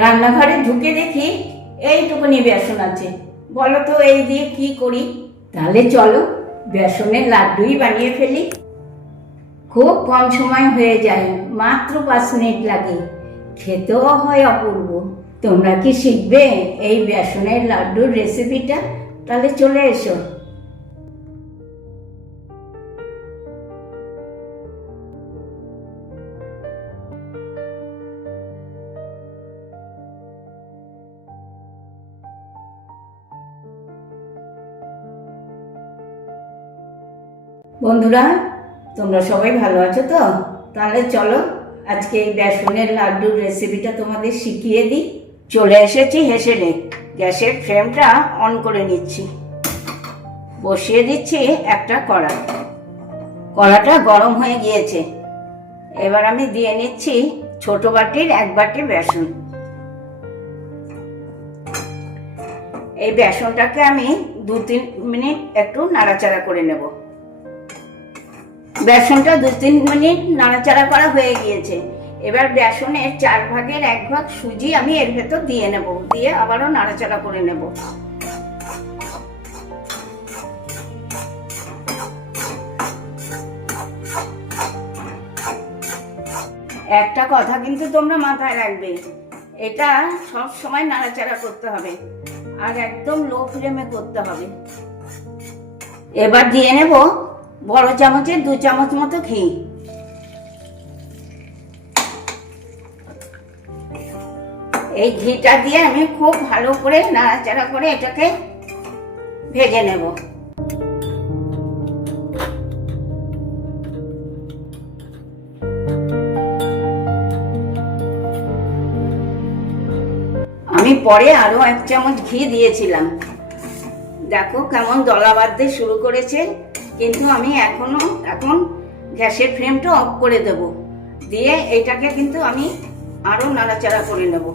রান্নাঘরে ঢুকে দেখি এইটুকুনি বেসন আছে। বলো তো এই দিয়ে কি করি? তাহলে চলো বেসনের লাড্ডুই বানিয়ে ফেলি। খুব কম সময় হয়ে যায়, মাত্র 5 মিনিট লাগে, খেতেও হয় অপূর্ব। তোমরা কি শিখবে এই বেসনের লাড্ডুর রেসিপিটা? তাহলে চলে এসো। বন্ধুরা, তোমরা সবাই ভালো আছো তো? তাহলে চলো আজকে এই বেসনের লাড্ডুর রেসিপিটা তোমাদের শিখিয়ে দিই। চলে এসেছি হেসেলে। গ্যাসের ফ্লেমটা অন করে নিচ্ছি, বসিয়ে দিচ্ছি একটা কড়া। কড়াটা গরম হয়ে গিয়েছে। এবার আমি দিয়ে নিচ্ছি ছোট বাটির 1 বাটি বেসন। এই বেসনটাকে আমি 2-3 মিনিট একটু নাড়াচাড়া করে নেব। বেসনটা 2-3 মিনিট নাড়াচাড়া করা হয়ে গিয়েছে। এবার বেসনের 4 ভাগের 1 ভাগ সুজি আমি এর ভেতর দিয়ে নেব, দিয়ে আবারও নাড়াচাড়া করে নেব। একটা কথা কিন্তু তোমরা মাথায় রাখবে, এটা সব সময় নাড়াচাড়া করতে হবে আর একদম লো ফ্লেমে করতে হবে। এবার দিয়ে নেব বড় চামচের 2 চামচ মতো ঘি। এই ঘিটা দিয়ে আমি খুব ভালো করে নাড়াচাড়া করে এটাকে ভেজে নেব। আমি পরে আরো 1 চামচ ঘি দিয়েছিলাম। দেখো কেমন দলা বাঁধতে শুরু করেছে, কিন্তু আমি এখন গ্যাসের ফ্লেমটা অফ করে দেব। দিয়ে এইটাকে কিন্তু আমি আরো নাড়াচাড়া করে নেব।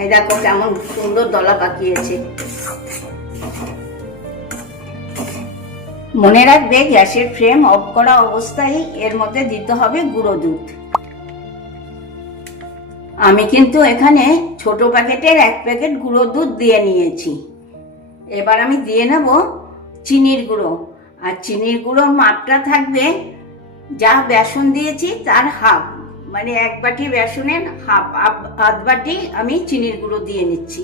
এই দেখো কেমন সুন্দর দলা পাকিয়েছে। মনে রাখবে গ্যাসের ফ্লেম অফ করা অবস্থায় এর মধ্যে দিতে হবে গুঁড়ো দুধ। আমি কিন্তু এখানে ছোট প্যাকেটের 1 প্যাকেট গুঁড়ো দুধ দিয়ে নিয়েছি। এবার আমি দিয়ে নেব চিনির গুঁড়ো। আর চিনির গুঁড়োর মাপটা থাকবে যা বেসন দিয়েছি তার হাফ, মানে 1 বাটি বেসনের হাফ, আধ বাটি আমি চিনির গুঁড়ো দিয়ে নিচ্ছি।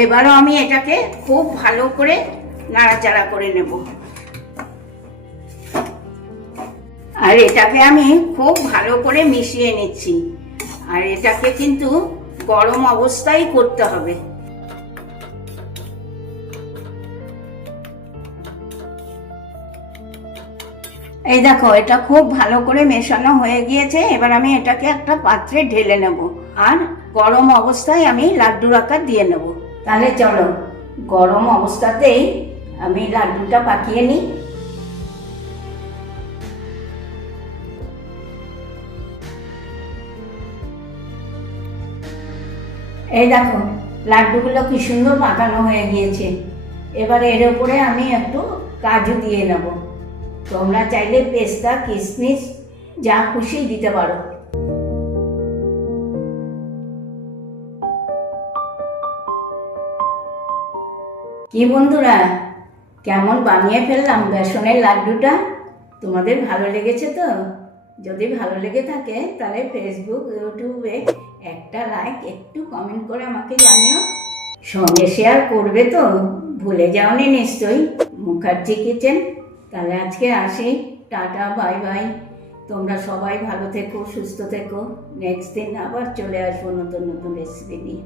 এবারও আমি এটাকে খুব ভালো করে নাড়াচাড়া করে নেব। আর এটাকে আমি খুব ভালো করে মিশিয়ে নিচ্ছি। আর এটাকে কিন্তু গরম অবস্থায় করতে হবে। এই দেখো এটা খুব ভালো করে মেশানো হয়ে গিয়েছে। এবার আমি এটাকে একটা পাত্রে ঢেলে নেব আর গরম অবস্থায় আমি লাড্ডুর আকার দিয়ে নেব। তাহলে চলো গরম অবস্থাতেই আমি লাড্ডুটা পাকিয়ে নিই। এই দেখো লাড্ডুগুলো কি সুন্দর পাকানো হয়ে গিয়েছে। এবার এর উপরে আমি একটু কাজু দিয়ে নেব। তোমরা চাইলে পেস্তা, কিশমিশ যা খুশি দিতে পারো। কি বন্ধুরা, কেমন বানিয়ে ফেললাম বেসনের লাড্ডুটা? তোমাদের ভালো লেগেছে তো? যদি ভালো লেগে থাকে তাহলে ফেসবুক, ইউটিউবে একটা লাইক, একটু কমেন্ট করে আমাকে জানিও। সঙ্গে শেয়ার করবে তো? ভুলে যাওনি নিশ্চয়ই। মুখার্জি কিচেন। তাহলে আজকে আসি, টাটা, বাই বাই। তোমরা সবাই ভালো থেকো, সুস্থ থেকো। নেক্সট দিন আবার চলে আসবো নতুন নতুন রেসিপি নিয়ে।